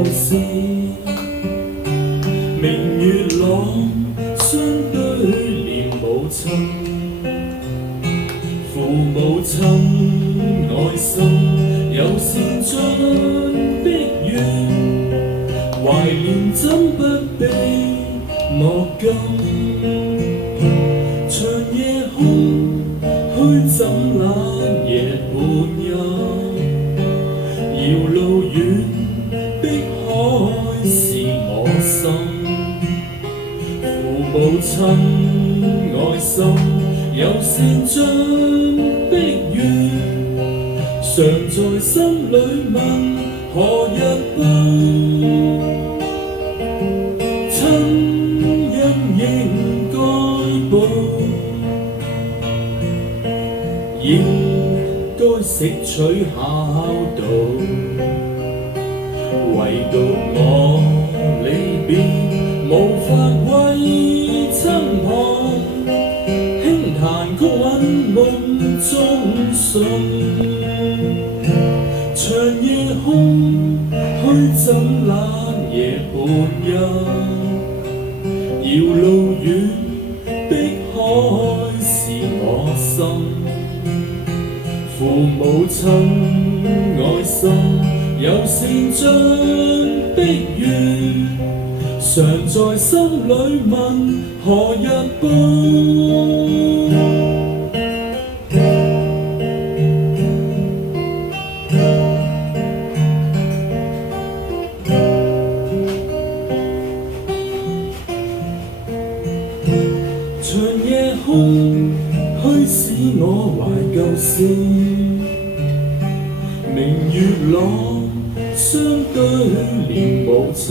舊事，明月朗相對連母親，父母親愛心有善盡的願，懷念怎不被莫禁。長夜空虛枕冷夜半陰，遙路遠碧海是我心。父母親愛心有善盡的願，常在心裏問何日報。親恩應該報，應該識取孝道，唯獨我離別無法為親旁，輕彈曲韻夢中信。長夜空虛枕冷夜半陰，遙路遠碧海是我心。父母親愛心有善盡的願，常在心裏問何日報。長夜空虛使我懷舊事，明月朗相對連母親，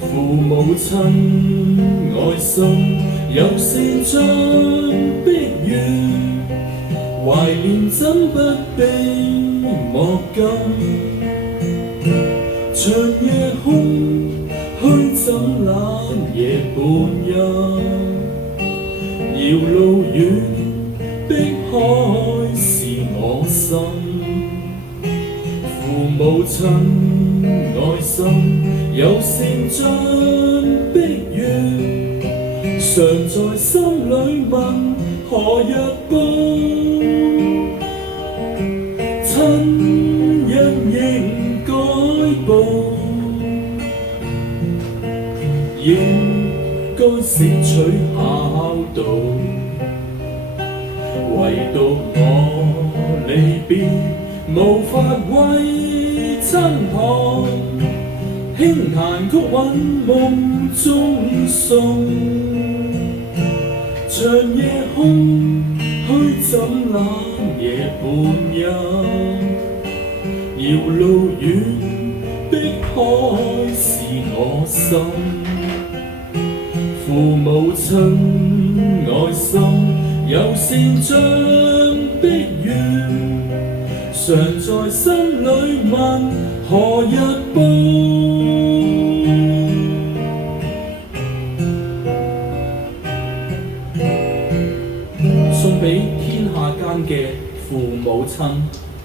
父母親愛心有善盡的願，懷念怎不被莫禁。長夜空虛枕冷夜半陰，遙路遠碧海是我心。父母親愛心有善盡的願，常在心裏問何日報。親恩應該報，應該識取孝道，唯獨我離別無法為親旁，輕彈曲韻夢中送。長夜空虛枕冷夜半陰，遙路遠碧海是我心。父母親愛心有善盡的願，常在心裏問何日報。送俾天下間嘅父母親，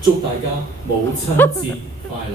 祝大家母親節快樂。